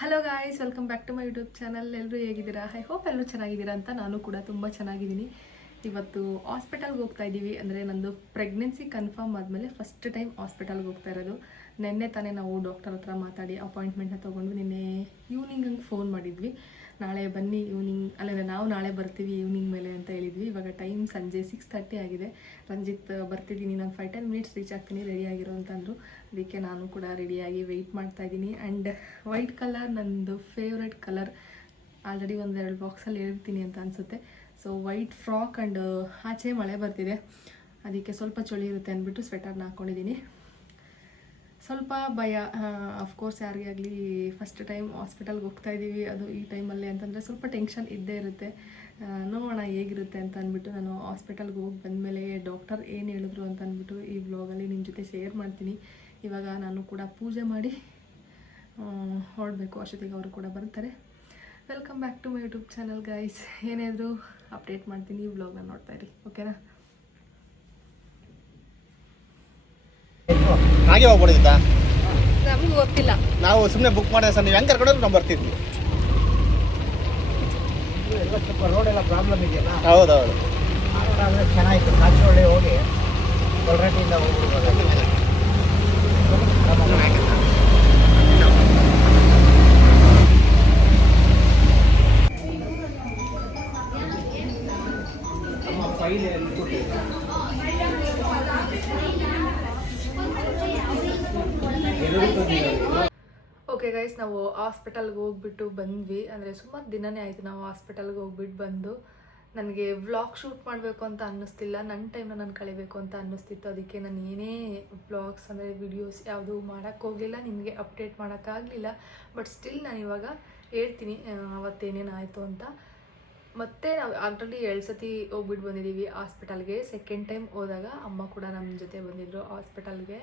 Hello guys welcome back to my YouTube channel ಎಲ್ಲರೂ ಹೇಗಿದ್ದೀರಾ? I hope ಎಲ್ಲರೂ ಚೆನ್ನಾಗಿದ್ದೀರಾ ಅಂತ ನಾನು ಕೂಡ ತುಂಬ ಚೆನ್ನಾಗಿದ್ದೀನಿ. ಇವತ್ತು ಹಾಸ್ಪಿಟಲ್ಗೆ ಹೋಗ್ತಾ ಇದ್ದೀವಿ. ಅಂದರೆ ನಂದು ಪ್ರೆಗ್ನೆನ್ಸಿ ಕನ್ಫರ್ಮ್ ಆದಮೇಲೆ ಫಸ್ಟ್ ಟೈಮ್ ಹಾಸ್ಪಿಟಲ್ಗೆ ಹೋಗ್ತಾ ಇರೋದು. ನಿನ್ನೆ ತಾನೇ ನಾವು ಡಾಕ್ಟರ್ ಹತ್ರ ಮಾತಾಡಿ ಅಪಾಯಿಂಟ್ಮೆಂಟ್ನ ತೊಗೊಂಡು ನಿನ್ನೆ ಈವ್ನಿಂಗ್ ಹಂಗೆ ಫೋನ್ ಮಾಡಿದ್ವಿ. ನಾಳೆ ಬನ್ನಿ ಈವ್ನಿಂಗ್ ಅಲ್ಲ ನಾವು ನಾಳೆ ಬರ್ತೀವಿ ಈವ್ನಿಂಗ್ ಮೇಲೆ ಅಂತ ಹೇಳಿದ್ವಿ. ಇವಾಗ ಟೈಮ್ ಸಂಜೆ ಸಿಕ್ಸ್ ತರ್ಟಿ ಆಗಿದೆ. ರಂಜಿತ್ ಬರ್ತಿದ್ದೀನಿ ನಾನು ಫೈವ್ ಟೆನ್ ಮಿನಿಟ್ಸ್ ರೀಚ್ ಆಗ್ತೀನಿ ರೆಡಿ ಆಗಿರೋ ಅಂತಂದರು. ಅದಕ್ಕೆ ನಾನು ಕೂಡ ರೆಡಿಯಾಗಿ ವೆಯ್ಟ್ ಮಾಡ್ತಾ ಇದ್ದೀನಿ. ಆ್ಯಂಡ್ ವೈಟ್ ಕಲರ್ ನಂದು ಫೇವ್ರೆಟ್ ಕಲರ್ ಆಲ್ರೆಡಿ ಒಂದೆರಡು ಬಾಕ್ಸಲ್ಲಿ ಹೇಳ್ತೀನಿ ಅಂತ ಅನಿಸುತ್ತೆ. ಸೊ ವೈಟ್ ಫ್ರಾಕ್ ಆ್ಯಂಡ್ ಆಚೆ ಮಳೆ ಬರ್ತಿದೆ. ಅದಕ್ಕೆ ಸ್ವಲ್ಪ ಚಳಿ ಇರುತ್ತೆ ಅಂದ್ಬಿಟ್ಟು ಸ್ವೆಟರ್ನ ಹಾಕ್ಕೊಂಡಿದ್ದೀನಿ ಸ್ವಲ್ಪ ಭಯ ಅಫ್ಕೋರ್ಸ್ ಯಾರಿಗೇ ಆಗಲಿ ಫಸ್ಟ್ ಟೈಮ್ ಹಾಸ್ಪಿಟಲ್ಗೆ ಹೋಗ್ತಾ ಇದ್ದೀವಿ ಅದು ಈ ಟೈಮಲ್ಲಿ ಅಂತಂದರೆ ಸ್ವಲ್ಪ ಟೆನ್ಷನ್ ಇದ್ದೇ ಇರುತ್ತೆ. ನೋಡೋಣ ಹೇಗಿರುತ್ತೆ ಅಂತ ಅಂದ್ಬಿಟ್ಟು ನಾನು ಹಾಸ್ಪಿಟಲ್ಗೆ ಹೋಗಿ ಬಂದಮೇಲೆ ಡಾಕ್ಟರ್ ಏನು ಹೇಳಿದ್ರು ಅಂತ ಅಂದ್ಬಿಟ್ಟು ಈ ವ್ಲಾಗಲ್ಲಿ ನಿಮ್ಮ ಜೊತೆ ಶೇರ್ ಮಾಡ್ತೀನಿ. ಇವಾಗ ನಾನು ಕೂಡ ಪೂಜೆ ಮಾಡಿ ಹೊರಡಬೇಕು. ಅಷ್ಟೊತ್ತಿಗೆ ಅವರು ಕೂಡ ಬರ್ತಾರೆ. Welcome back to my YouTube channel guys ಏನಾದರೂ ಅಪ್ಡೇಟ್ ಮಾಡ್ತೀನಿ, ಈ ವ್ಲಾಗ್ನ ನೋಡ್ತಾ ಇರಿ. ಓಕೆನಾ ಹಾಗೆ ಹೋಗ್ಬಿಡಿದ್ದ ನಮ್ಗೆ ಗೊತ್ತಿಲ್ಲ. ನಾವು ಸುಮ್ಮನೆ ಬುಕ್ ಮಾಡಿದೆ ಸರ್ ನೀವು ಹೆಂಗೆ ಕರ್ಕೊಂಡ್ರು ನಾವು ಬರ್ತಿದ್ವಿ. ಎಲ್ಲ ಸ್ವಲ್ಪ ರೋಡ್ ಎಲ್ಲ ಪ್ರಾಬ್ಲಮ್ ಇದೆಯಲ್ಲ ಹೌದೌದು. ಆದರೆ ಚೆನ್ನಾಗಿತ್ತು. ಕಾಚೋಳ್ಳಿ ಹೋಗಿ ಕೊಲ್ರಟ್ಟಿಯಿಂದ ಹೋಗ್ಬಿಡ್ಬೋದು. ಹಾಸ್ಪಿಟಲ್ಗೆ ಹೋಗ್ಬಿಟ್ಟು ಬಂದ್ವಿ. ಅಂದರೆ ಸುಮಾರು ದಿನನೇ ಆಯಿತು ನಾವು ಹಾಸ್ಪಿಟಲ್ಗೆ ಹೋಗ್ಬಿಟ್ಟು ಬಂದು. ನನಗೆ ವ್ಲಾಗ್ ಶೂಟ್ ಮಾಡಬೇಕು ಅಂತ ಅನ್ನಿಸ್ತಿಲ್ಲ. ನನ್ನ ಟೈಮ್ನ ನಾನು ಕಳಿಬೇಕು ಅಂತ ಅನ್ನಿಸ್ತಿತ್ತು. ಅದಕ್ಕೆ ನಾನು ಏನೇ ವ್ಲಾಗ್ಸ್ ಅಂದರೆ ವಿಡಿಯೋಸ್ ಯಾವುದು ಮಾಡೋಕ್ಕೆ ಹೋಗಲಿಲ್ಲ. ನಿಮಗೆ ಅಪ್ಡೇಟ್ ಮಾಡೋಕ್ಕಾಗಲಿಲ್ಲ ಬಟ್ ಸ್ಟಿಲ್ ನಾನು ಇವಾಗ ಹೇಳ್ತೀನಿ ಅವತ್ತೇನೇನು ಆಯಿತು ಅಂತ. ಮತ್ತೆ ನಾವು ಆಲ್ರೆಡಿ ಎರಡು ಸತಿ ಹೋಗ್ಬಿಟ್ಟು ಬಂದಿದ್ದೀವಿ ಹಾಸ್ಪಿಟಲ್ಗೆ ಸೆಕೆಂಡ್ ಟೈಮ್ ಹೋದಾಗ ಅಮ್ಮ ಕೂಡ ನಮ್ಮ ಜೊತೆ ಬಂದಿದ್ದರು ಹಾಸ್ಪಿಟಲ್ಗೆ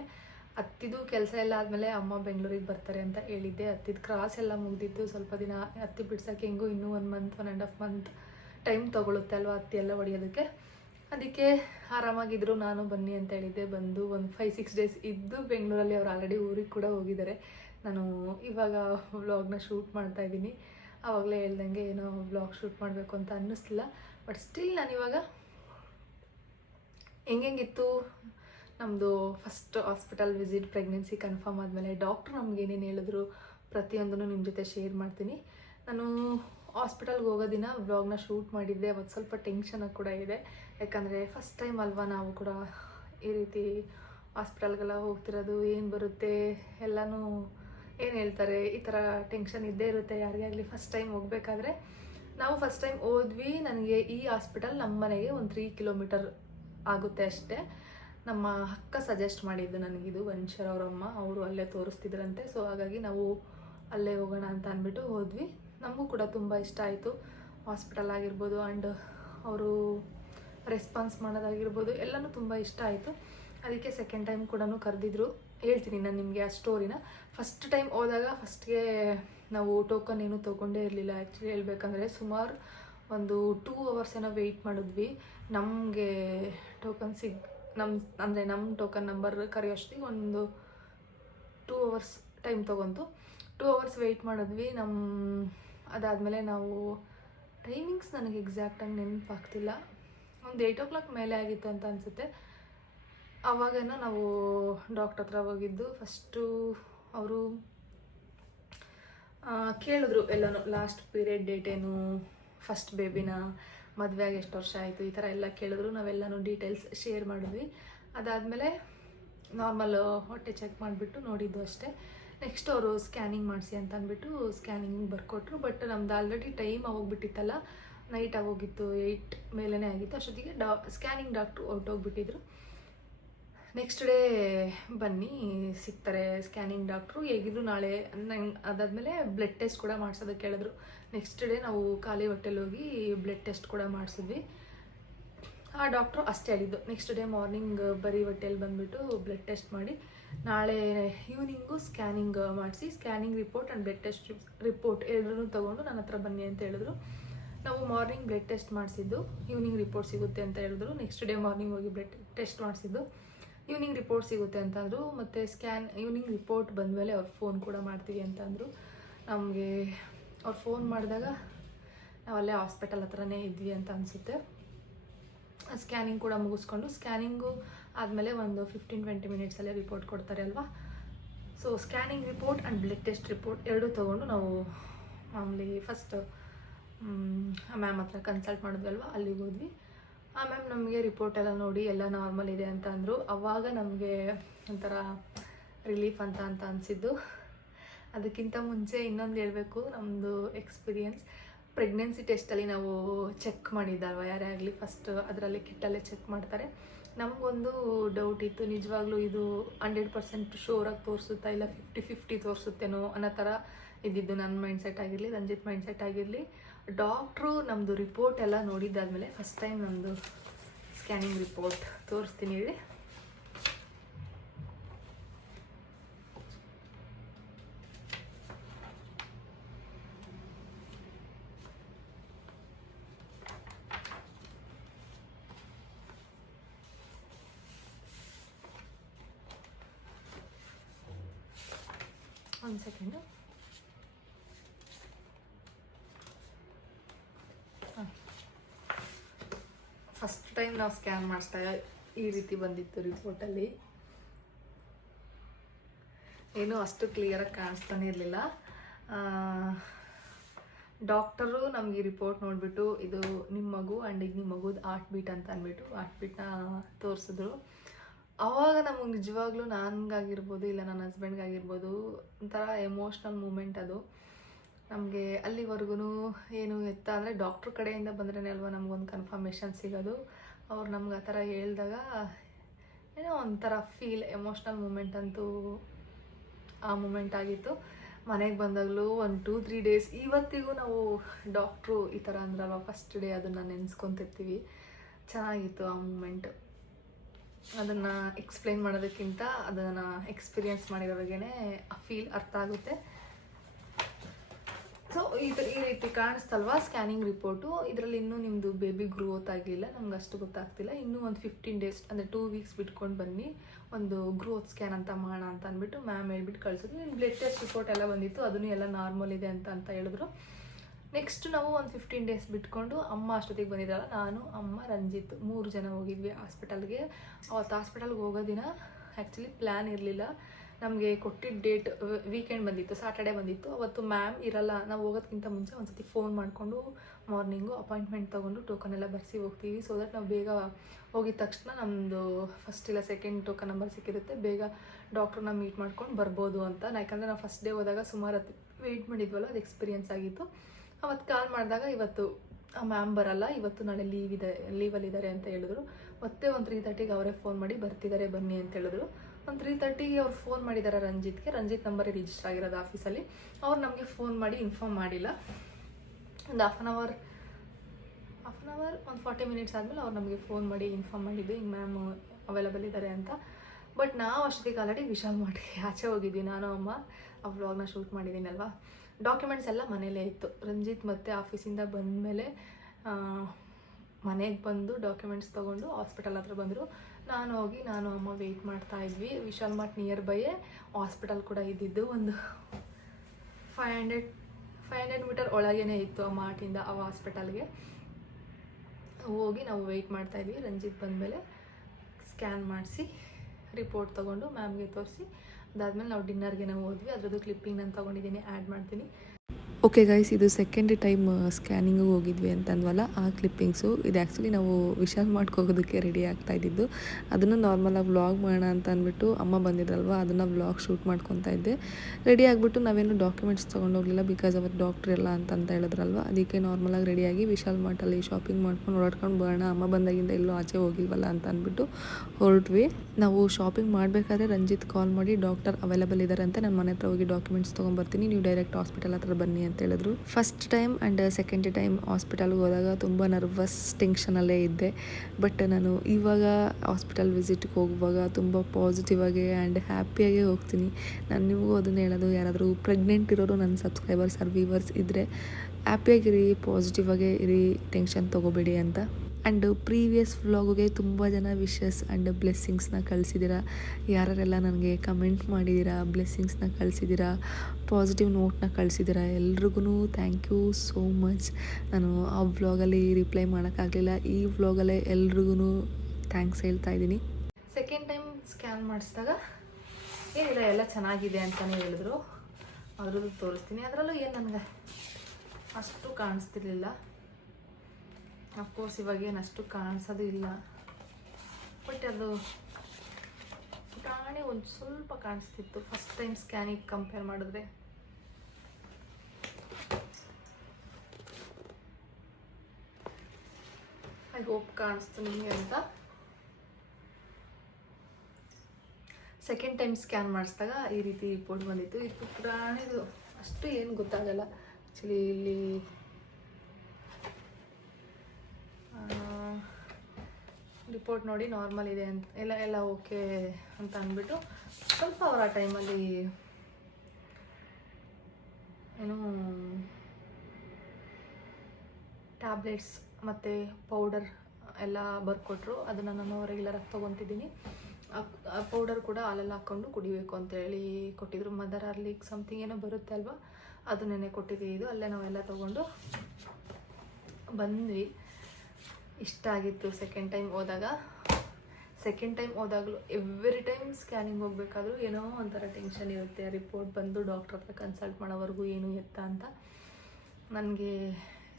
ಹತ್ತಿದ್ದು ಕೆಲಸ ಎಲ್ಲ ಆದಮೇಲೆ ಅಮ್ಮ ಬೆಂಗಳೂರಿಗೆ ಬರ್ತಾರೆ ಅಂತ ಹೇಳಿದ್ದೆ. ಹತ್ತಿದ ಕ್ರಾಸ್ ಎಲ್ಲ ಮುಗಿದಿತ್ತು. ಸ್ವಲ್ಪ ದಿನ ಹತ್ತಿ ಬಿಡ್ಸೋಕ್ಕೆ ಹೆಂಗೂ ಇನ್ನೂ ಒಂದು month one and half month time ತೊಗೊಳುತ್ತೆ ಅಲ್ವಾ ಹತ್ತಿ ಎಲ್ಲ ಹೊಡಿಯೋದಕ್ಕೆ. ಅದಕ್ಕೆ ಆರಾಮಾಗಿದ್ರು, ನಾನು ಬನ್ನಿ ಅಂತ ಹೇಳಿದ್ದೆ. ಬಂದು ಒಂದು ಫೈವ್ ಸಿಕ್ಸ್ ಡೇಸ್ ಇದ್ದು ಬೆಂಗಳೂರಲ್ಲಿ ಅವ್ರು ಆಲ್ರೆಡಿ ಊರಿಗೆ ಕೂಡ ಹೋಗಿದ್ದಾರೆ. ನಾನು ಇವಾಗ ವ್ಲಾಗ್ನ ಶೂಟ್ ಮಾಡ್ತಾ ಇದ್ದೀನಿ. ಆವಾಗಲೇ ಹೇಳ್ದಂಗೆ ಏನೋ ವ್ಲಾಗ್ ಶೂಟ್ ಮಾಡಬೇಕು ಅಂತ ಅನ್ನಿಸ್ಲಿಲ್ಲ ಬಟ್ ಸ್ಟಿಲ್ ನಾನಿವಾಗ ಹೆಂಗೆಂಗಿತ್ತು ನಮ್ಮದು first hospital visit pregnancy confirm ಆದಮೇಲೆ ಡಾಕ್ಟರ್ ನಮ್ಗೆ ಏನೇನು ಹೇಳಿದ್ರು ಪ್ರತಿಯೊಂದನ್ನು ನಿಮ್ಮ ಜೊತೆ ಶೇರ್ ಮಾಡ್ತೀನಿ. ನಾನು ಹಾಸ್ಪಿಟಲ್ಗೆ ಹೋಗೋ ದಿನ ವ್ಲಾಗ್ನ ಶೂಟ್ ಮಾಡಿದ್ದೆ ಅವತ್ತು ಸ್ವಲ್ಪ ಟೆನ್ಷನ್ ಕೂಡ ಇದೆ. ಯಾಕಂದರೆ ಫಸ್ಟ್ ಟೈಮ್ ಅಲ್ವಾ ನಾವು ಕೂಡ ಈ ರೀತಿ ಹಾಸ್ಪಿಟಲ್ಗೆಲ್ಲ ಹೋಗ್ತಿರೋದು, ಏನು ಬರುತ್ತೆ, ಎಲ್ಲನೂ ಏನು ಹೇಳ್ತಾರೆ, ಈ ಥರ ಟೆನ್ಷನ್ ಇದ್ದೇ ಇರುತ್ತೆ. ಯಾರಿಗೇ ಆಗಲಿ ಫಸ್ಟ್ ಟೈಮ್ ಹೋಗ್ಬೇಕಾದ್ರೆ ನಾವು ಫಸ್ಟ್ ಟೈಮ್ ಹೋದ್ವಿ, ನನಗೆ ಈ ಹಾಸ್ಪಿಟಲ್ ನಮ್ಮ ಮನೆಗೆ ಒಂದು ತ್ರೀ ಕಿಲೋಮೀಟರ್ ಆಗುತ್ತೆ ಅಷ್ಟೇ. ನಮ್ಮ ಅಕ್ಕ ಸಜೆಸ್ಟ್ ಮಾಡಿದ್ದು ನನಗಿದು ವಂಶರ್ ಅವರಮ್ಮ, ಅವರು ಅಲ್ಲೇ ತೋರಿಸ್ತಿದ್ರಂತೆ. ಸೊ ಹಾಗಾಗಿ ನಾವು ಅಲ್ಲೇ ಹೋಗೋಣ ಅಂತ ಅಂದ್ಬಿಟ್ಟು ಹೋದ್ವಿ. ನಮಗೂ ಕೂಡ ತುಂಬ ಇಷ್ಟ ಆಯಿತು. ಹಾಸ್ಪಿಟಲ್ ಆಗಿರ್ಬೋದು ಆ್ಯಂಡ್ ಅವರು ರೆಸ್ಪಾನ್ಸ್ ಮಾಡೋದಾಗಿರ್ಬೋದು, ಎಲ್ಲನೂ ತುಂಬ ಇಷ್ಟ ಆಯಿತು. ಅದಕ್ಕೆ ಸೆಕೆಂಡ್ ಟೈಮ್ ಕೂಡ ಕರೆದಿದ್ರು. ಹೇಳ್ತೀನಿ ನಾನು ನಿಮಗೆ ಆ ಸ್ಟೋರಿನ ಫಸ್ಟ್ ಟೈಮ್ ಹೋದಾಗ ಫಸ್ಟ್ಗೆ ನಾವು ಟೋಕನ್ ಏನು ತೊಗೊಂಡೇ ಇರಲಿಲ್ಲ. ಆ್ಯಕ್ಚುಲಿ ಹೇಳ್ಬೇಕಂದ್ರೆ ಸುಮಾರು ಒಂದು ಟೂ ಅವರ್ಸ್ ಏನೋ ವೆಯ್ಟ್ ಮಾಡಿದ್ವಿ. ನಮಗೆ ಟೋಕನ್ ಸಿಗ್ ನಮ್ಮ ಅಂದರೆ ನಮ್ಮ ಟೋಕನ್ ನಂಬರ್ ಕರೆಯೋಷ್ಟಿಗೆ ಒಂದು ಟೂ ಅವರ್ಸ್ ಟೈಮ್ ತೊಗೊಂತು. ಟೂ ಅವರ್ಸ್ ವೆಯ್ಟ್ ಮಾಡಿದ್ವಿ. ನಮ್ಮ ಅದಾದಮೇಲೆ ನಾವು ಟೈಮಿಂಗ್ಸ್ ನನಗೆ ಎಕ್ಸಾಕ್ಟಾಗಿ ನೆನಪಾಗ್ತಿಲ್ಲ. ಒಂದು ಏಯ್ಟ್ ಓ ಕ್ಲಾಕ್ ಮೇಲೆ ಆಗಿತ್ತು ಅಂತ ಅನಿಸುತ್ತೆ. ಆವಾಗನ ನಾವು ಡಾಕ್ಟರ್ ಹತ್ರ ಹೋಗಿದ್ದು. ಫಸ್ಟು ಅವರು ಕೇಳಿದ್ರು ಎಲ್ಲನೂ ಲಾಸ್ಟ್ ಪೀರಿಯಡ್ ಡೇಟ್ ಏನು ಫಸ್ಟ್ ಬೇಬಿನ ಮದುವೆಯಾಗಿ ಎಷ್ಟು ವರ್ಷ ಆಯಿತು, ಈ ಥರ ಎಲ್ಲ ಕೇಳಿದ್ರು. ನಾವೆಲ್ಲನೂ ಡೀಟೇಲ್ಸ್ ಶೇರ್ ಮಾಡಿದ್ವಿ. ಅದಾದಮೇಲೆ ನಾರ್ಮಲ್ ಹೊಟ್ಟೆ ಚೆಕ್ ಮಾಡಿಬಿಟ್ಟು ನೋಡಿದ್ದು ಅಷ್ಟೇ. ನೆಕ್ಸ್ಟ್ ಅವರು ಸ್ಕ್ಯಾನಿಂಗ್ ಮಾಡಿಸಿ ಅಂತ ಅಂದ್ಬಿಟ್ಟು ಸ್ಕ್ಯಾನಿಂಗ್ ಬರ್ಕೊಟ್ರು. ಬಟ್ ನಮ್ದು ಆಲ್ರೆಡಿ ಟೈಮ್ ಆಗೋಗ್ಬಿಟ್ಟಿತ್ತಲ್ಲ ನೈಟ್ ಆಗೋಗಿತ್ತು ಏಯ್ಟ್ ಮೇಲೇ ಆಗಿತ್ತು. ಅಷ್ಟೊತ್ತಿಗೆ ಡಾ ಸ್ಕ್ಯಾನಿಂಗ್ ಡಾಕ್ಟ್ರು ಹೊರಟೋಗ್ಬಿಟ್ಟಿದ್ರು. ನೆಕ್ಸ್ಟ್ ಡೇ ಬನ್ನಿ, ಸಿಗ್ತಾರೆ ಸ್ಕ್ಯಾನಿಂಗ್ ಡಾಕ್ಟ್ರು ಹೇಗಿದ್ರು ನಾಳೆ, ನಂಗೆ ಅದಾದಮೇಲೆ ಬ್ಲಡ್ ಟೆಸ್ಟ್ ಕೂಡ ಮಾಡಿಸೋದಕ್ಕೆ ಹೇಳಿದ್ರು. ನೆಕ್ಸ್ಟ್ ಡೇ ನಾವು ಖಾಲಿ ಹೋಟೆಲ್ ಹೋಗಿ ಬ್ಲಡ್ ಟೆಸ್ಟ್ ಕೂಡ ಮಾಡಿಸಿದ್ವಿ. ಆ ಡಾಕ್ಟ್ರು ಅಷ್ಟೇ ಹೇಳಿದ್ದು. ನೆಕ್ಸ್ಟ್ ಡೇ ಮಾರ್ನಿಂಗ್ ಬರೀ ಹೊಟ್ಟೆಲಿ ಬಂದುಬಿಟ್ಟು ಬ್ಲಡ್ ಟೆಸ್ಟ್ ಮಾಡಿ, ನಾಳೆ ಈವ್ನಿಂಗು ಸ್ಕ್ಯಾನಿಂಗ್ ಮಾಡಿಸಿ scanning report and blood test report ಎರಡನ್ನೂ ತೊಗೊಂಡು ನನ್ನ ಹತ್ರ ಬನ್ನಿ ಅಂತ ಹೇಳಿದ್ರು. ನಾವು ಮಾರ್ನಿಂಗ್ ಬ್ಲಡ್ ಟೆಸ್ಟ್ ಮಾಡಿಸಿದ್ದು ಈವ್ನಿಂಗ್ ರಿಪೋರ್ಟ್ ಸಿಗುತ್ತೆ ಅಂತ ಹೇಳಿದ್ರು. ನೆಕ್ಸ್ಟ್ ಡೇ ಮಾರ್ನಿಂಗ್ ಹೋಗಿ ಬ್ಲಡ್ ಟೆಸ್ಟ್ ಮಾಡಿಸಿದ್ದು. ಈವ್ನಿಂಗ್ ರಿಪೋರ್ಟ್ ಸಿಗುತ್ತೆ ಅಂತಂದರು, ಮತ್ತು ಸ್ಕ್ಯಾನ್ ಈವ್ನಿಂಗ್ ರಿಪೋರ್ಟ್ ಬಂದಮೇಲೆ ಅವ್ರು ಫೋನ್ ಕೂಡ ಮಾಡ್ತೀವಿ ಅಂತಂದರು. ನಮಗೆ ಅವ್ರು ಫೋನ್ ಮಾಡಿದಾಗ ನಾವು ಅಲ್ಲೇ ಹಾಸ್ಪಿಟಲ್ ಹತ್ರನೇ ಇದ್ವಿ ಅಂತ ಅನಿಸುತ್ತೆ. ಸ್ಕ್ಯಾನಿಂಗ್ ಕೂಡ ಮುಗಿಸ್ಕೊಂಡು ಸ್ಕ್ಯಾನಿಂಗು ಆದಮೇಲೆ ಒಂದು ಫಿಫ್ಟೀನ್ ಟ್ವೆಂಟಿ ಮಿನಿಟ್ಸಲ್ಲೇ ರಿಪೋರ್ಟ್ ಕೊಡ್ತಾರೆ ಅಲ್ವಾ? So scanning report and blood test report ಎರಡೂ ತೊಗೊಂಡು ನಾವು ಮಾಮೂಲಿ ಫಸ್ಟ್ ಮ್ಯಾಮ್ ಹತ್ರ ಕನ್ಸಲ್ಟ್ ಮಾಡಿದ್ವಲ್ವ ಅಲ್ಲಿಗೆ ಹೋದ್ವಿ. ಆ ಮ್ಯಾಮ್ ನಮಗೆ ರಿಪೋರ್ಟ್ ಎಲ್ಲ ನೋಡಿ ಎಲ್ಲ ನಾರ್ಮಲ್ ಇದೆ ಅಂತ ಅಂದರು. ಅವಾಗ ನಮಗೆ ಒಂಥರ ರಿಲೀಫ್ ಅಂತ ಅಂತ ಅನಿಸಿದ್ದು. ಅದಕ್ಕಿಂತ ಮುಂಚೆ ಇನ್ನೊಂದು ಹೇಳಬೇಕು ನಮ್ಮದು ಎಕ್ಸ್ಪೀರಿಯನ್ಸ್ ಪ್ರೆಗ್ನೆನ್ಸಿ ಟೆಸ್ಟಲ್ಲಿ ನಾವು ಚೆಕ್ ಮಾಡಿದ್ದಲ್ವ, ಯಾರೇ ಆಗಲಿ ಫಸ್ಟ್ ಅದರಲ್ಲಿ ಕಿಟ್ಟಲ್ಲೇ ಚೆಕ್ ಮಾಡ್ತಾರೆ. ನಮಗೊಂದು ಡೌಟ್ ಇತ್ತು, ನಿಜವಾಗ್ಲೂ ಇದು ಹಂಡ್ರೆಡ್ ಪರ್ಸೆಂಟ್ ಶೋರಾಗಿ ತೋರಿಸುತ್ತಾ ಇಲ್ಲ ಫಿಫ್ಟಿ ಫಿಫ್ಟಿ ತೋರಿಸುತ್ತೇನೋ ಅನ್ನೋ ಥರ ಇದ್ದಿದ್ದು ನನ್ನ ಮೈಂಡ್ ಸೆಟ್ ಆಗಿರಲಿ, ರಂಜಿತ್ ಮೈಂಡ್ ಸೆಟ್ ಆಗಿರಲಿ. ಡಾಕ್ಟ್ರು ನಮ್ಮದು ರಿಪೋರ್ಟ್ ಎಲ್ಲ ನೋಡಿದ್ದಾದಮೇಲೆ ಫಸ್ಟ್ ಟೈಮ್ ನಮ್ಮದು ಸ್ಕ್ಯಾನಿಂಗ್ ರಿಪೋರ್ಟ್ ತೋರಿಸ್ತೀನಿ ಹೇಳಿ ಒಂದು ಸೆಕೆಂಡು ಫಸ್ಟ್ ಟೈಮ್ ನಾವು ಸ್ಕ್ಯಾನ್ ಮಾಡಿಸಿದಾಗ ಈ ರೀತಿ ಬಂದಿತ್ತು ರಿಪೋರ್ಟಲ್ಲಿ ಏನು ಅಷ್ಟು ಕ್ಲಿಯರಾಗಿ ಕಾಣಿಸ್ತಾನೆ ಇರಲಿಲ್ಲ. ಡಾಕ್ಟರು ನಮಗೆ ರಿಪೋರ್ಟ್ ನೋಡಿಬಿಟ್ಟು ಇದು ನಿಮ್ಮ ಮಗು ಆ್ಯಂಡ್ ಇದು ನಿಮ್ಮ ಮಗುದು ಆರ್ಟ್ ಬೀಟ್ ಅಂತ ಅಂದ್ಬಿಟ್ಟು ಆರ್ಟ್ ಬೀಟ್ನ ತೋರಿಸಿದ್ರು. ಆವಾಗ ನಮಗೆ ನಿಜವಾಗ್ಲೂ ನನಗಾಗಿರ್ಬೋದು ಇಲ್ಲ ನನ್ನ ಹಸ್ಬೆಂಡ್ಗಾಗಿರ್ಬೋದು ಒಂಥರ ಎಮೋಷ್ನಲ್ ಮೂಮೆಂಟ್ ಅದು. ನಮಗೆ ಅಲ್ಲಿವರೆಗೂ ಏನು ಎತ್ತ ಅಂದರೆ ಡಾಕ್ಟ್ರ್ ಕಡೆಯಿಂದ ಬಂದ್ರೇ ಅಲ್ವಾ ನಮಗೊಂದು ಕನ್ಫರ್ಮೇಷನ್ ಸಿಗೋದು. ಅವ್ರು ನಮ್ಗೆ ಆ ಥರ ಹೇಳಿದಾಗ ಏನೋ ಒಂಥರ ಫೀಲ್ ಎಮೋಷ್ನಲ್ ಮೂಮೆಂಟ್ ಅಂತೂ ಆ ಮೂಮೆಂಟ್ ಆಗಿತ್ತು. ಮನೆಗೆ ಬಂದಾಗಲೂ ಒಂದು ಟೂ ತ್ರೀ ಡೇಸ್ ಇವತ್ತಿಗೂ ನಾವು ಡಾಕ್ಟ್ರು ಈ ಥರ ಅಂದ್ರಲ್ವ ಫಸ್ಟ್ ಡೇ ಅದನ್ನು ನೆನೆಸ್ಕೊತಿರ್ತೀವಿ. ಚೆನ್ನಾಗಿತ್ತು ಆ ಮೂಮೆಂಟ್ ಅದನ್ನು ಎಕ್ಸ್ಪ್ಲೈನ್ ಮಾಡೋದಕ್ಕಿಂತ ಅದನ್ನು ಎಕ್ಸ್ಪೀರಿಯನ್ಸ್ ಮಾಡಿರೋವಾಗೇ ಆ ಫೀಲ್ ಅರ್ಥ ಆಗುತ್ತೆ. ಸೊ ತ- ಈ ರೀತಿ ಕಾಣಿಸ್ತಲ್ವಾ? ಸ್ಕ್ಯಾನಿಂಗ್ ರಿಪೋರ್ಟು ಇದರಲ್ಲಿ ಇನ್ನೂ ನಿಮ್ಮದು ಬೇಬಿ ಗ್ರೋತ್ ಆಗಲಿಲ್ಲ ನಮ್ಗೆ ಅಷ್ಟು ಗೊತ್ತಾಗ್ತಿಲ್ಲ. ಇನ್ನೂ ಒಂದು ಫಿಫ್ಟೀನ್ ಡೇಸ್ ಅಂದರೆ ಟೂ ವೀಕ್ಸ್ ಬಿಟ್ಕೊಂಡು ಬನ್ನಿ. ಒಂದು ಗ್ರೋತ್ ಸ್ಕ್ಯಾನ್ ಅಂತ ಮಾಡೋಣ ಅಂತ ಅಂದ್ಬಿಟ್ಟು ಮ್ಯಾಮ್ ಹೇಳ್ಬಿಟ್ಟು ಕಳಿಸಿದ್ರು. ನಿಮ್ಮ ಬ್ಲಡ್ ಟೆಸ್ಟ್ ರಿಪೋರ್ಟ್ ಎಲ್ಲ ಬಂದಿತ್ತು. ಅದನ್ನು ಎಲ್ಲ ನಾರ್ಮಲ್ ಇದೆ ಅಂತ ಅಂತ ಹೇಳಿದ್ರು. ನೆಕ್ಸ್ಟ್ ನಾವು ಒಂದು ಫಿಫ್ಟೀನ್ ಡೇಸ್ ಬಿಟ್ಕೊಂಡು ಅಮ್ಮ ಅಷ್ಟೊತ್ತಿಗೆ ಬಂದಿದ್ದಲ್ಲ ನಾನು, ಅಮ್ಮ, ರಂಜಿತ್ ಮೂರು ಜನ ಹೋಗಿದ್ವಿ ಹಾಸ್ಪಿಟಲ್ಗೆ ಅವತ್ತು ಹಾಸ್ಪಿಟಲ್ಗೆ ಹೋಗೋ ದಿನ ಆ್ಯಕ್ಚುಲಿ ಪ್ಲ್ಯಾನ್ ಇರಲಿಲ್ಲ. ನಮಗೆ ಕೊಟ್ಟಿದ್ದ ಡೇಟ್ ವೀಕೆಂಡ್ ಬಂದಿತ್ತು ಸಾಟರ್ಡೆ ಬಂದಿತ್ತು. ಅವತ್ತು ಮ್ಯಾಮ್ ಇರಲ್ಲ, ನಾವು ಹೋಗೋದಕ್ಕಿಂತ ಮುಂಚೆ ಒಂದ್ಸತಿ ಫೋನ್ ಮಾಡಿಕೊಂಡು ಮಾರ್ನಿಂಗು ಅಪಾಯಿಂಟ್ಮೆಂಟ್ ತೊಗೊಂಡು ಟೋಕನ್ ಎಲ್ಲ ಬರ್ಸಿ ಹೋಗ್ತೀವಿ. ಸೊ ದಟ್ ನಾವು ಬೇಗ ಹೋಗಿದ ತಕ್ಷಣ ನಮ್ಮದು ಫಸ್ಟ್ ಇಲ್ಲ ಸೆಕೆಂಡ್ ಟೋಕನ್ ನಂಬರ್ ಸಿಕ್ಕಿರುತ್ತೆ. ಬೇಗ ಡಾಕ್ಟ್ರನ್ನ ಮೀಟ್ ಮಾಡ್ಕೊಂಡು ಬರ್ಬೋದು ಅಂತ. ಯಾಕಂದರೆ ನಾವು ಫಸ್ಟ್ ಡೇ ಹೋದಾಗ ಸುಮಾರು ಹತ್ತು ವೆಯ್ಟ್ ಮಾಡಿದ್ವಲ್ಲ, ಅದು ಎಕ್ಸ್ಪೀರಿಯನ್ಸ್ ಆಗಿತ್ತು. ಅವತ್ತು ಕಾಲ್ ಮಾಡಿದಾಗ ಇವತ್ತು ಆ ಮ್ಯಾಮ್ ಬರಲ್ಲ, ಇವತ್ತು ನಾಳೆ ಲೀವ್ ಇದೆ ಲೀವಲ್ಲಿದ್ದಾರೆ ಅಂತ ಹೇಳಿದ್ರು. ಮತ್ತೆ ಒಂದು ತ್ರೀ ತರ್ಟಿಗೆ ಅವರೇ ಫೋನ್ ಮಾಡಿ ಬರ್ತಿದ್ದಾರೆ ಬನ್ನಿ ಅಂತ ಹೇಳಿದ್ರು. ಒಂದು ತ್ರೀ ತರ್ಟಿಗೆ ಅವ್ರು ಫೋನ್ ಮಾಡಿದ್ದಾರೆ ರಂಜಿತ್ಗೆ. ರಂಜಿತ್ ನಂಬರ್ ರಿಜಿಸ್ಟರ್ ಆಗಿರೋದು ಆಫೀಸಲ್ಲಿ ಅವ್ರು ನಮಗೆ ಫೋನ್ ಮಾಡಿ ಇನ್ಫಾರ್ಮ್ ಮಾಡಿಲ್ಲ. ಒಂದು half an hour half an hour ಒಂದು ಫಾರ್ಟಿ ಮಿನಿಟ್ಸ್ ಆದಮೇಲೆ ಅವ್ರು ನಮಗೆ ಫೋನ್ ಮಾಡಿ ಇನ್ಫಾರ್ಮ್ ಮಾಡಿದ್ದು, ಹಿಂಗೆ ಮ್ಯಾಮ್ ಅವೈಲಬಲ್ ಇದ್ದಾರೆ ಅಂತ. ಬಟ್ ನಾವು ಅಷ್ಟೊತ್ತಿಗೆ ಆಲ್ರೆಡಿ ವಿಶಾಲ್ ಮಾಡಿ ಆಚೆ ಹೋಗಿದ್ವಿ. ನಾನು, ಅಮ್ಮ, ಆ ವ್ಲಾಗ್ನ ಶೂಟ್ ಮಾಡಿದ್ದೀನಲ್ವಾ? ಡಾಕ್ಯುಮೆಂಟ್ಸ್ ಎಲ್ಲ ಮನೇಲೇ ಇತ್ತು. ರಂಜಿತ್ ಮತ್ತೆ ಆಫೀಸಿಂದ ಬಂದಮೇಲೆ ಮನೆಗೆ ಬಂದು ಡಾಕ್ಯುಮೆಂಟ್ಸ್ ತೊಗೊಂಡು ಹಾಸ್ಪಿಟಲ್ ಹತ್ರ ಬಂದರು. ನಾನು ಹೋಗಿ ನಾನು ಅಮ್ಮ ವೆಯ್ಟ್ ಮಾಡ್ತಾ ಇದ್ವಿ. ವಿಶಾಲ್ ಮಾರ್ಟ್ ನಿಯರ್ ಬೈಯೇ ಹಾಸ್ಪಿಟಲ್ ಕೂಡ ಇದ್ದಿದ್ದು ಒಂದು five hundred five hundred meter ಒಳಗೇನೆ ಇತ್ತು ಆ ಮಾರ್ಟಿಂದ ಆ ಹಾಸ್ಪಿಟಲ್ಗೆ ಹೋಗಿ ನಾವು ವೆಯ್ಟ್ ಮಾಡ್ತಾ ಇದ್ವಿ. ರಂಜಿತ್ ಬಂದಮೇಲೆ ಸ್ಕ್ಯಾನ್ ಮಾಡಿಸಿ ರಿಪೋರ್ಟ್ ತೊಗೊಂಡು ಮ್ಯಾಮ್ಗೆ ತೋರಿಸಿ. ಅದಾದಮೇಲೆ ನಾವು ಡಿನ್ನರ್ಗೆ ನಾವು ಹೋದ್ವಿ. ಅದರದ್ದು ಕ್ಲಿಪ್ಪಿಂಗ್ ನಾನು ತೊಗೊಂಡಿದ್ದೀನಿ ಆ್ಯಡ್ ಮಾಡ್ತೀನಿ. ಓಕೆ ಗೈಸ್ ಇದು ಸೆಕೆಂಡ್ ಟೈಮ್ ಸ್ಕ್ಯಾನಿಂಗಿಗೆ ಹೋಗಿದ್ವಿ ಅಂತಂದ್ವಲ್ಲ, ಆ ಕ್ಲಿಪ್ಪಿಂಗ್ಸು ಇದು ಆ್ಯಕ್ಚುಲಿ ನಾವು ವಿಶಾಲ್ ಮಾಡ್ಕೋಗೋದಕ್ಕೆ ರೆಡಿ ಆಗ್ತಾ ಇದ್ದಿದ್ದು. ಅದನ್ನು ನಾರ್ಮಲಾಗಿ ವ್ಲಾಗ್ ಮಾಡೋಣ ಅಂತ ಅಂದ್ಬಿಟ್ಟು ಅಮ್ಮ ಬಂದಿದ್ರಲ್ವ, ಅದನ್ನು ವ್ಲಾಗ್ ಶೂಟ್ ಮಾಡ್ಕೊತಾ ಇದ್ದೆ. ರೆಡಿ ಆಗಿಬಿಟ್ಟು ನಾವೇನು ಡಾಕ್ಯುಮೆಂಟ್ಸ್ ತೊಗೊಂಡು ಹೋಗಲಿಲ್ಲ ಬಿಕಾಸ್ ಅವತ್ತು ಡಾಕ್ಟ್ರ್ ಅಂತ ಅಂತ ಹೇಳಿದ್ರಲ್ವ. ಅದಕ್ಕೆ ನಾರ್ಮಲಾಗಿ ರೆಡಿಯಾಗಿ ವಿಶಾಲ್ ಮಾರ್ಟಲ್ಲಿ ಶಾಪಿಂಗ್ ಮಾಡ್ಕೊಂಡು ಓಡಾಡ್ಕೊಂಡು ಬರೋಣ, ಅಮ್ಮ ಬಂದಾಗಿಂದ ಎಲ್ಲೂ ಆಚೆ ಹೋಗಿಲ್ವಲ್ಲ ಅಂತ ಅಂದ್ಬಿಟ್ಟು ಹೊರಟ್ವಿ. ನಾವು ಶಾಪಿಂಗ್ ಮಾಡಬೇಕಾದ್ರೆ ರಂಜಿತ್ ಕಾಲ್ ಮಾಡಿ ಡಾಕ್ಟರ್ ಅವೈಲೇಬಲ್ ಇದ್ದಾರೆ ಅಂತ ನಾನು ಮನೆ ಹತ್ರ ಹೋಗಿ ಡಾಕ್ಯುಮೆಂಟ್ಸ್ ತೊಗೊಂಡ್ಬರ್ತೀನಿ ನೀವು ಡೈರೆಕ್ಟ್ ಹಾಸ್ಪಿಟಲ್ ಹತ್ರ ಬನ್ನಿ ಅಂತ. ಹೇಳಿದ್ರು. First time and second time ಹಾಸ್ಪಿಟಲ್ಗೆ ಹೋದಾಗ ತುಂಬ ನರ್ವಸ್ ಟೆನ್ಷನಲ್ಲೇ ಇದ್ದೆ. ಬಟ್ ನಾನು ಇವಾಗ ಹಾಸ್ಪಿಟಲ್ ವಿಸಿಟ್ಗೆ ಹೋಗುವಾಗ ತುಂಬ ಪಾಸಿಟಿವ್ ಆಗಿ ಆ್ಯಂಡ್ ಹ್ಯಾಪಿಯಾಗಿ ಹೋಗ್ತೀನಿ. ನಾನು ನಿಮಗೂ ಅದನ್ನು ಹೇಳೋದು, ಯಾರಾದರೂ ಪ್ರೆಗ್ನೆಂಟ್ ಇರೋರು ನನ್ನ ಸಬ್ಸ್ಕ್ರೈಬರ್ಸ್ ಆರ್ ವ್ಯೂವರ್ಸ್ ಇದ್ದರೆ ಹ್ಯಾಪಿಯಾಗಿರಿ ಪಾಸಿಟಿವ್ ಆಗೇ ಇರಿ ಟೆನ್ಷನ್ ತೊಗೋಬೇಡಿ ಅಂತ. ಆ್ಯಂಡ್ ಪ್ರೀವಿಯಸ್ ವ್ಲಾಗ್ಗೆ ತುಂಬ ಜನ ವಿಶಸ್ ಆ್ಯಂಡ್ ಬ್ಲೆಸ್ಸಿಂಗ್ಸ್ನ ಕಳಿಸಿದ್ದೀರಾ ಯಾರೆಲ್ಲ ನನಗೆ ಕಮೆಂಟ್ ಮಾಡಿದ್ದೀರಾ ಬ್ಲೆಸ್ಸಿಂಗ್ಸ್ನ ಕಳಿಸಿದ್ದೀರಾ ಪಾಸಿಟಿವ್ ನೋಟ್ನ ಕಳಿಸಿದ್ದೀರಾ ಎಲ್ರಿಗೂ ಥ್ಯಾಂಕ್ ಯು ಸೋ ಮಚ್ ನಾನು ಆ ವ್ಲಾಗಲ್ಲಿ ರಿಪ್ಲೈ ಮಾಡೋಕ್ಕಾಗಲಿಲ್ಲ. ಈ ವ್ಲಾಗಲ್ಲೇ ಎಲ್ರಿಗೂ ಥ್ಯಾಂಕ್ಸ್ ಹೇಳ್ತಾ ಇದ್ದೀನಿ. ಸೆಕೆಂಡ್ ಟೈಮ್ ಸ್ಕ್ಯಾನ್ ಮಾಡಿಸಿದಾಗ ಏನಿಲ್ಲ ಎಲ್ಲ ಚೆನ್ನಾಗಿದೆ ಅಂತಲೇ ಹೇಳಿದ್ರು. ಅದರಲ್ಲೂ ತೋರಿಸ್ತೀನಿ. ಅದರಲ್ಲೂ ಏನು ನನಗೆ ಅಷ್ಟು ಕಾಣಿಸ್ತಿರ್ಲಿಲ್ಲ. ಅಫ್ಕೋರ್ಸ್ ಇವಾಗ ಏನು ಅಷ್ಟು ಕಾಣಿಸೋದು ಇಲ್ಲ. ಬಟ್ ಅದು ಪುಟಾಣಿ ಒಂದು ಸ್ವಲ್ಪ ಕಾಣಿಸ್ತಿತ್ತು. ಫಸ್ಟ್ ಟೈಮ್ ಸ್ಕ್ಯಾನಿಗೆ ಕಂಪೇರ್ ಮಾಡಿದ್ರೆ. ಐ ಹೋಪ್ ಕಾಣಿಸ್ತು ನಿಮಗೆ ಅಂತ. ಸೆಕೆಂಡ್ ಟೈಮ್ ಸ್ಕ್ಯಾನ್ ಮಾಡಿಸಿದಾಗ ಈ ರೀತಿ ರಿಪೋರ್ಟ್ ಬಂದಿತ್ತು. ಇದು ಪುರಾಣಿದು ಅಷ್ಟು ಏನು ಗೊತ್ತಾಗಲ್ಲ. ಆ್ಯಕ್ಚುಲಿ ಇಲ್ಲಿ ರಿಪೋರ್ಟ್ ನೋಡಿ ನಾರ್ಮಲ್ ಇದೆ ಅಂತ, ಎಲ್ಲ ಎಲ್ಲ ಓಕೆ ಅಂತ ಅಂದ್ಬಿಟ್ಟು ಸ್ವಲ್ಪ ಅವ್ರು ಆ ಟೈಮಲ್ಲಿ ಏನು ಟ್ಯಾಬ್ಲೆಟ್ಸ್ ಮತ್ತು ಪೌಡರ್ ಎಲ್ಲ ಬರ್ಕೊಟ್ರು. ಅದನ್ನು ನಾನು ರೆಗ್ಯುಲರಾಗಿ ತೊಗೊತಿದ್ದೀನಿ. ಆ ಪೌಡರ್ ಕೂಡ ಹಾಲೆಲ್ಲ ಹಾಕ್ಕೊಂಡು ಕುಡಿಬೇಕು ಅಂತೇಳಿ ಕೊಟ್ಟಿದ್ರು. ಮದರ್ ಅರ್ಲಿ ಸಮಥಿಂಗ್ ಏನೋ ಬರುತ್ತೆ ಅಲ್ವಾ? ಅದು ನೆನೆ ಕೊಟ್ಟಿದ್ದೀವಿ. ಇದು ಅಲ್ಲೇ ನಾವೆಲ್ಲ ತೊಗೊಂಡು ಬಂದ್ವಿ. ಇಷ್ಟ ಆಗಿತ್ತು ಸೆಕೆಂಡ್ ಟೈಮ್ ಹೋದಾಗ. ಸೆಕೆಂಡ್ ಟೈಮ್ ಹೋದಾಗಲೂ ಎವ್ರಿ ಟೈಮ್ ಸ್ಕ್ಯಾನಿಂಗ್ ಹೋಗಬೇಕಾದ್ರೂ ಏನೋ ಒಂಥರ ಟೆನ್ಷನ್ ಇರುತ್ತೆ. ರಿಪೋರ್ಟ್ ಬಂದು ಡಾಕ್ಟ್ರ್ ಹತ್ರ ಕನ್ಸಲ್ಟ್ ಮಾಡೋವರೆಗೂ ಏನು ಎತ್ತ ಅಂತ. ನನಗೆ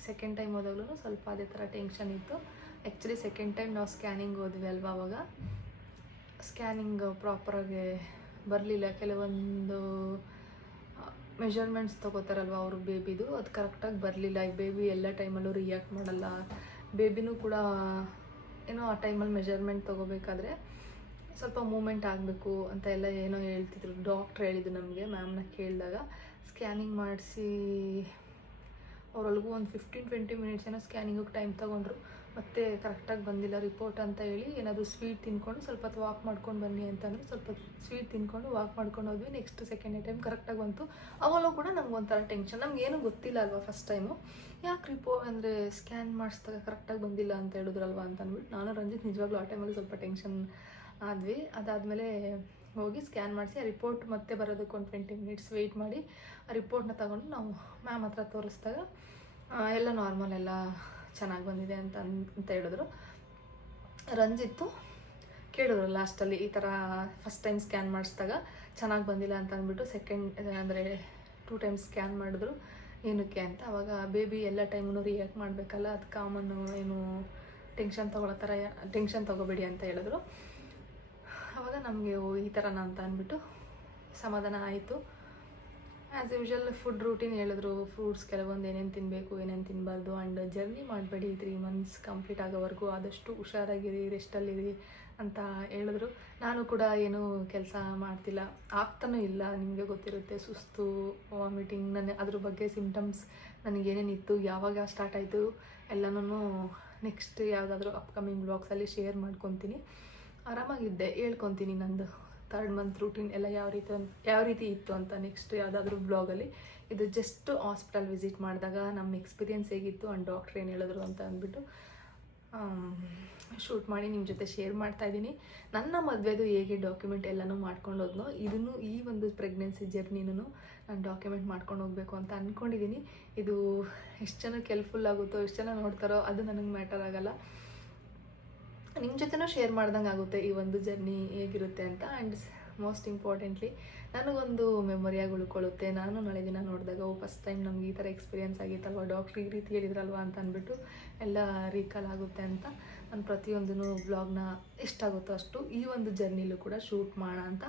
ಸೆಕೆಂಡ್ ಟೈಮ್ ಹೋದಾಗ್ಲೂ ಸ್ವಲ್ಪ ಅದೇ ಥರ ಟೆನ್ಷನ್ ಇತ್ತು. ಆ್ಯಕ್ಚುಲಿ ಸೆಕೆಂಡ್ ಟೈಮ್ ನಾವು ಸ್ಕ್ಯಾನಿಂಗ್ ಹೋದ್ವಿ ಅಲ್ವಾ ಅವಾಗ. ಸ್ಕ್ಯಾನಿಂಗ್ ಪ್ರಾಪರಾಗಿ ಬರಲಿಲ್ಲ. ಕೆಲವೊಂದು ಮೆಷರ್ಮೆಂಟ್ಸ್ ತೊಗೋತಾರಲ್ವ ಅವ್ರ ಬೇಬಿದು ಅದು ಕರೆಕ್ಟಾಗಿ ಬರಲಿಲ್ಲ. ಈ ಬೇಬಿ ಎಲ್ಲ ಟೈಮಲ್ಲೂ ರಿಯಾಕ್ಟ್ ಮಾಡಲ್ಲ. ಬೇಬಿನೂ ಕೂಡ ಏನೋ ಆ ಟೈಮಲ್ಲಿ ಮೆಜರ್ಮೆಂಟ್ ತೊಗೋಬೇಕಾದ್ರೆ ಸ್ವಲ್ಪ ಮೂಮೆಂಟ್ ಆಗಬೇಕು ಅಂತ ಎಲ್ಲ ಏನೋ ಹೇಳ್ತಿದ್ರು. ಡಾಕ್ಟ್ರ್ ಹೇಳಿದ್ದು ನಮಗೆ, ಮ್ಯಾಮ್ನ ಕೇಳಿದಾಗ. ಸ್ಕ್ಯಾನಿಂಗ್ ಮಾಡಿಸಿ, ಅವರೊಳಗೂ ಒಂದು ಫಿಫ್ಟೀನ್ ಟ್ವೆಂಟಿ ಮಿನಿಟ್ಸ್ ಏನೋ ಸ್ಕ್ಯಾನಿಂಗಿಗೆ ಟೈಮ್ ತೊಗೊಂಡ್ರು. ಮತ್ತೆ ಕರೆಕ್ಟಾಗಿ ಬಂದಿಲ್ಲ ರಿಪೋರ್ಟ್ ಅಂತ ಹೇಳಿ ಏನಾದರೂ ಸ್ವೀಟ್ ತಿನ್ಕೊಂಡು ಸ್ವಲ್ಪ ಹೊತ್ತು ವಾಕ್ ಮಾಡ್ಕೊಂಡು ಬನ್ನಿ ಅಂತಂದ್ರೆ ಸ್ವಲ್ಪ ಸ್ವೀಟ್ ತಿನ್ಕೊಂಡು ವಾಕ್ ಮಾಡ್ಕೊಂಡು ಹೋದ್ವಿ. ನೆಕ್ಸ್ಟ್ ಸೆಕೆಂಡ್ ಟೈಮ್ ಕರೆಕ್ಟಾಗಿ ಬಂತು. ಅವಾಗಲೂ ಕೂಡ ನಮ್ಗೆ ಒಂಥರ ಟೆನ್ಷನ್ ನಮ್ಗೆ ಏನೂ ಗೊತ್ತಿಲ್ಲ ಅಲ್ವಾ ಫಸ್ಟ್ ಟೈಮು ಯಾಕೆ ರಿಪೋರ್ಟ್ ಅಂದರೆ ಸ್ಕ್ಯಾನ್ ಮಾಡಿಸಿದಾಗ ಕರೆಕ್ಟಾಗಿ ಬಂದಿಲ್ಲ ಅಂತ ಹೇಳಿದ್ರಲ್ವಾ ಅಂತ ಅಂದ್ಬಿಟ್ಟು ನಾನು ರಂಜಿತ್ ನಿಜವಾಗ್ಲೂ ಆ ಟೈಮಲ್ಲಿ ಸ್ವಲ್ಪ ಟೆನ್ಷನ್ ಆದ್ವಿ. ಅದಾದಮೇಲೆ ಹೋಗಿ ಸ್ಕ್ಯಾನ್ ಮಾಡಿಸಿ, ಆ ರಿಪೋರ್ಟ್ ಮತ್ತೆ ಬರೋದಕ್ಕೆ ಒಂದು ಟ್ವೆಂಟಿ ಮಿನಿಟ್ಸ್ ವೆಯ್ಟ್ ಮಾಡಿ ಆ ರಿಪೋರ್ಟ್ನ ತಗೊಂಡು ನಾವು ಮ್ಯಾಮ್ ಹತ್ರ ತೋರಿಸಿದಾಗ ಎಲ್ಲ ನಾರ್ಮಲ್ ಎಲ್ಲ ಚೆನ್ನಾಗಿ ಬಂದಿದೆ ಅಂತ ಅಂತ ಹೇಳಿದ್ರು. ರಂಜಿತ್ತು ಕೇಳಿದ್ರು ಲಾಸ್ಟಲ್ಲಿ ಈ ಥರ ಫಸ್ಟ್ ಟೈಮ್ ಸ್ಕ್ಯಾನ್ ಮಾಡಿಸಿದಾಗ ಚೆನ್ನಾಗಿ ಬಂದಿಲ್ಲ ಅಂತ ಅಂದ್ಬಿಟ್ಟು ಸೆಕೆಂಡ್, ಅಂದರೆ ಟೂ ಟೈಮ್ಸ್ ಸ್ಕ್ಯಾನ್ ಮಾಡಿದ್ರು. ಏನಕ್ಕೆ ಅಂತ ಅವಾಗ ಬೇಬಿ ಎಲ್ಲ ಟೈಮ್ನು ರಿಯಾಕ್ಟ್ ಮಾಡಬೇಕಲ್ಲ, ಅದು ಕಾಮನ್ನು ಏನು ಟೆನ್ಷನ್ ತೊಗೊಳೋ ಥರ, ಟೆನ್ಷನ್ ತೊಗೋಬೇಡಿ ಅಂತ ಹೇಳಿದ್ರು. ಅವಾಗ ನಮಗೆ ಈ ಥರನ ಅಂತ ಅಂದ್ಬಿಟ್ಟು ಸಮಾಧಾನ ಆಯಿತು. ಆ್ಯಸ್ ಯೂಶಲ್ ಫುಡ್ ರೂಟೀನ್ ಹೇಳಿದ್ರು ಫ್ರೂಟ್ಸ್ ಕೆಲವೊಂದು ಏನೇನು ತಿನ್ನಬೇಕು ಏನೇನು ತಿನ್ನಬಾರ್ದು ಆ್ಯಂಡ್ ಜರ್ನಿ ಮಾಡಬೇಡಿ. ತ್ರೀ ಮಂತ್ಸ್ ಕಂಪ್ಲೀಟ್ ಆಗೋವರೆಗೂ ಆದಷ್ಟು ಹುಷಾರಾಗಿರಿ ರೆಸ್ಟಲ್ಲಿರಿ ಅಂತ ಹೇಳಿದ್ರು. ನಾನು ಕೂಡ ಏನು ಕೆಲಸ ಮಾಡ್ತಿಲ್ಲ. ಆಗ್ತಾನೂ ಇಲ್ಲ, ನಿಮಗೆ ಗೊತ್ತಿರುತ್ತೆ, ಸುಸ್ತು ವಾಮಿಟಿಂಗ್ ನನ್ನ ಅದ್ರ ಬಗ್ಗೆ ಸಿಮ್ಟಮ್ಸ್ ನನಗೇನೇನಿತ್ತು ಯಾವಾಗ ಸ್ಟಾರ್ಟ್ ಆಯಿತು ಎಲ್ಲನೂ ನೆಕ್ಸ್ಟ್ ಯಾವುದಾದ್ರೂ ಅಪ್ಕಮಿಂಗ್ ಬ್ಲಾಗ್ಸಲ್ಲಿ ಶೇರ್ ಮಾಡ್ಕೊತೀನಿ. ಆರಾಮಾಗಿದ್ದೆ, ಹೇಳ್ಕೊತೀನಿ ನಂದು. ತರ್ಡ್ ಮಂತ್ ರೂಟೀನ್ ಎಲ್ಲ ಯಾವ ರೀತಿ ಯಾವ ರೀತಿ ಇತ್ತು ಅಂತ ನೆಕ್ಸ್ಟ್ ಯಾವುದಾದ್ರೂ ಬ್ಲಾಗಲ್ಲಿ ಇದು ಜಸ್ಟ್ ಹಾಸ್ಪಿಟಲ್ ವಿಸಿಟ್ ಮಾಡಿದಾಗ ನಮ್ಮ ಎಕ್ಸ್ಪೀರಿಯನ್ಸ್ ಹೇಗಿತ್ತು ಆ್ಯಂಡ್ ಡಾಕ್ಟ್ರ್ ಏನು ಹೇಳಿದ್ರು ಅಂತ ಅಂದ್ಬಿಟ್ಟು ಶೂಟ್ ಮಾಡಿ ನಿಮ್ಮ ಜೊತೆ ಶೇರ್ ಮಾಡ್ತಾ ಇದ್ದೀನಿ ನನ್ನ ಮದುವೆದು ಹೇಗೆ ಡಾಕ್ಯುಮೆಂಟ್ ಎಲ್ಲನೂ ಮಾಡ್ಕೊಂಡು ಹೋದ್ನೋ, ಇದನ್ನು ಈ ಒಂದು ಪ್ರೆಗ್ನೆನ್ಸಿ ಜರ್ನಿನೂ ನಾನು ಡಾಕ್ಯುಮೆಂಟ್ ಮಾಡ್ಕೊಂಡು ಹೋಗಬೇಕು ಅಂತ ಅಂದ್ಕೊಂಡಿದ್ದೀನಿ ಇದು ಎಷ್ಟು ಜನಕ್ಕೆ ಹೆಲ್ಪ್ಫುಲ್ ಆಗುತ್ತೋ, ಎಷ್ಟು ಜನ ನೋಡ್ತಾರೋ, ಅದು ನನಗೆ ಮ್ಯಾಟರ್ ಆಗಲ್ಲ. ನಿಮ್ಮ ಜೊತೆನೂ ಶೇರ್ ಮಾಡ್ದಂಗೆ ಆಗುತ್ತೆ ಈ ಒಂದು ಜರ್ನಿ ಹೇಗಿರುತ್ತೆ ಅಂತ. ಆ್ಯಂಡ್ ಮೋಸ್ಟ್ ಇಂಪಾರ್ಟೆಂಟ್ಲಿ ನನಗೊಂದು ಮೆಮೊರಿಯಾಗಿ ಉಳ್ಕೊಳ್ಳುತ್ತೆ. ನಾನು ನಾಳೆ ದಿನ ನೋಡಿದಾಗ, ಓ ಫಸ್ಟ್ ಟೈಮ್ ನಮ್ಗೆ ಈ ಥರ ಎಕ್ಸ್ಪೀರಿಯನ್ಸ್ ಆಗಿತ್ತಲ್ವ? ಡಾಕ್ಟ್ರ್ ಈ ರೀತಿ ಹೇಳಿದ್ರಲ್ವ? ಅಂತ ಅಂದ್ಬಿಟ್ಟು ಎಲ್ಲ ರೀಕಾಲ್ ಆಗುತ್ತೆ ಅಂತ ನಾನು ಪ್ರತಿಯೊಂದೂ ಬ್ಲಾಗ್ನ ಎಷ್ಟಾಗುತ್ತೋ ಅಷ್ಟು ಈ ಒಂದು ಜರ್ನಿಲೂ ಕೂಡ ಶೂಟ್ ಮಾಡೋಣ ಅಂತ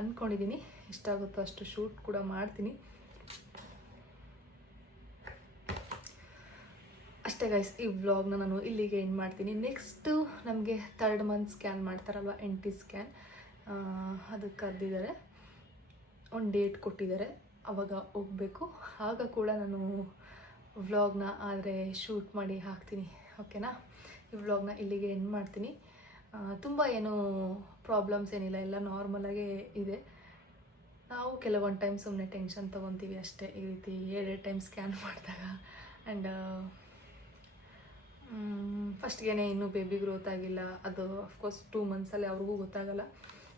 ಅಂದ್ಕೊಂಡಿದ್ದೀನಿ ಎಷ್ಟಾಗುತ್ತೋ ಅಷ್ಟು ಶೂಟ್ ಕೂಡ ಮಾಡ್ತೀನಿ. ಅಷ್ಟೇ ಗೈಸ್ ಈ ವ್ಲಾಗ್ನ ನಾನು ಇಲ್ಲಿಗೆ ಎಂಡ್ ಮಾಡ್ತೀನಿ. ನೆಕ್ಸ್ಟು ನಮಗೆ ತರ್ಡ್ ಮಂತ್ ಸ್ಕ್ಯಾನ್ ಮಾಡ್ತಾರಲ್ಲ ಎನ್ ಟಿ ಸ್ಕ್ಯಾನ್ ಅದಕ್ಕೆ ಕರೆದಿದ್ದಾರೆ. ಒಂದು ಡೇಟ್ ಕೊಟ್ಟಿದ್ದಾರೆ. ಅವಾಗ ಹೋಗಬೇಕು. ಆಗ ಕೂಡ ನಾನು ವ್ಲಾಗ್ನ ಆದರೆ ಶೂಟ್ ಮಾಡಿ ಹಾಕ್ತೀನಿ. ಓಕೆನಾ ಈ ವ್ಲಾಗ್ನ ಇಲ್ಲಿಗೆ ಎಂಡ್ ಮಾಡ್ತೀನಿ. ತುಂಬ ಏನು ಪ್ರಾಬ್ಲಮ್ಸ್ ಏನಿಲ್ಲ. ಎಲ್ಲ ನಾರ್ಮಲಾಗೇ ಇದೆ. ನಾವು ಕೆಲವೊಂದು ಟೈಮ್ ಸುಮ್ಮನೆ ಟೆನ್ಷನ್ ತೊಗೊತೀವಿ ಅಷ್ಟೇ. ಈ ರೀತಿ ಎರಡೆರಡು ಟೈಮ್ ಸ್ಕ್ಯಾನ್ ಮಾಡಿದಾಗ. ಆ್ಯಂಡ್ ಫಸ್ಟ್ಗೆ ಇನ್ನೂ ಬೇಬಿ ಗ್ರೋತ್ ಆಗಿಲ್ಲ. ಅದು ಅಫ್ಕೋರ್ಸ್ ಟೂ ಮಂತ್ಸಲ್ಲಿ ಅವ್ರಿಗೂ ಗೊತ್ತಾಗಲ್ಲ.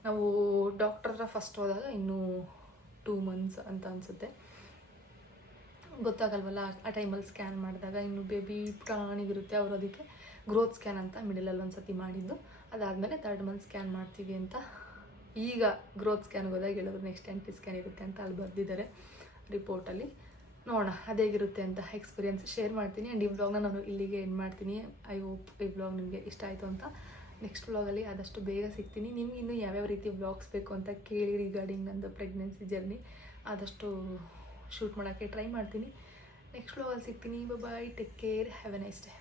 ನಾವು ಡಾಕ್ಟರ್ ಹತ್ರ ಫಸ್ಟ್ ಹೋದಾಗ ಇನ್ನೂ ಟೂ ಮಂತ್ಸ್ ಅಂತ ಅನಿಸುತ್ತೆ. ಗೊತ್ತಾಗಲ್ವಲ್ಲ, ಆ- ಟೈಮಲ್ಲಿ ಸ್ಕ್ಯಾನ್ ಮಾಡಿದಾಗ ಇನ್ನು ಬೇಬಿ ಪ್ರಾಣಿಗಿರುತ್ತೆ, ಅವರು ಅದಕ್ಕೆ ಗ್ರೋತ್ ಸ್ಕ್ಯಾನ್ ಅಂತ ಮಿಡಲಲ್ಲಿ ಒಂದು ಸತಿ ಮಾಡಿದ್ದು. ಅದಾದಮೇಲೆ ತರ್ಡ್ ಮಂತ್ ಸ್ಕ್ಯಾನ್ ಮಾಡ್ತೀವಿ ಅಂತ ಈಗ ಗ್ರೋತ್ ಸ್ಕ್ಯಾನ್ ಹೋದಾಗ ಹೇಳಿದ್ರು ನೆಕ್ಸ್ಟ್ ಎನ್ ಟಿ ಸ್ಕ್ಯಾನ್ ಇರುತ್ತೆ ಅಂತ ಅಲ್ಲಿ ಬರೆದಿದ್ದಾರೆ ರಿಪೋರ್ಟಲ್ಲಿ ನೋಡೋಣ ಅದೇಗಿರುತ್ತೆ ಅಂತ ಎಕ್ಸ್ಪೀರಿಯೆನ್ಸ್ ಶೇರ್ ಮಾಡ್ತೀನಿ. ಆ್ಯಂಡ್ ಈ ವ್ಲಾಗ್ನ ನಾನು ಇಲ್ಲಿಗೆ ಎಂಡ್ ಮಾಡ್ತೀನಿ. ಐ ಹೋಪ್ ಈ ವ್ಲಾಗ್ ನಿಮಗೆ ಇಷ್ಟ ಆಯಿತು ಅಂತ. ನೆಕ್ಸ್ಟ್ ವ್ಲಾಗಲ್ಲಿ ಆದಷ್ಟು ಬೇಗ ಸಿಗ್ತೀನಿ. ನಿಮ್ಗೆ ಇನ್ನೂ ಯಾವ್ಯಾವ ರೀತಿ ವ್ಲಾಗ್ಸ್ ಬೇಕು ಅಂತ ಕೇಳಿ ರಿಗಾರ್ಡಿಂಗ್ ನಂದು ಪ್ರೆಗ್ನೆನ್ಸಿ ಜರ್ನಿ ಆದಷ್ಟು ಶೂಟ್ ಮಾಡೋಕ್ಕೆ ಟ್ರೈ ಮಾಡ್ತೀನಿ. ನೆಕ್ಸ್ಟ್ ವ್ಲಾಗಲ್ಲಿ ಸಿಗ್ತೀನಿ. Bye take care have a nice day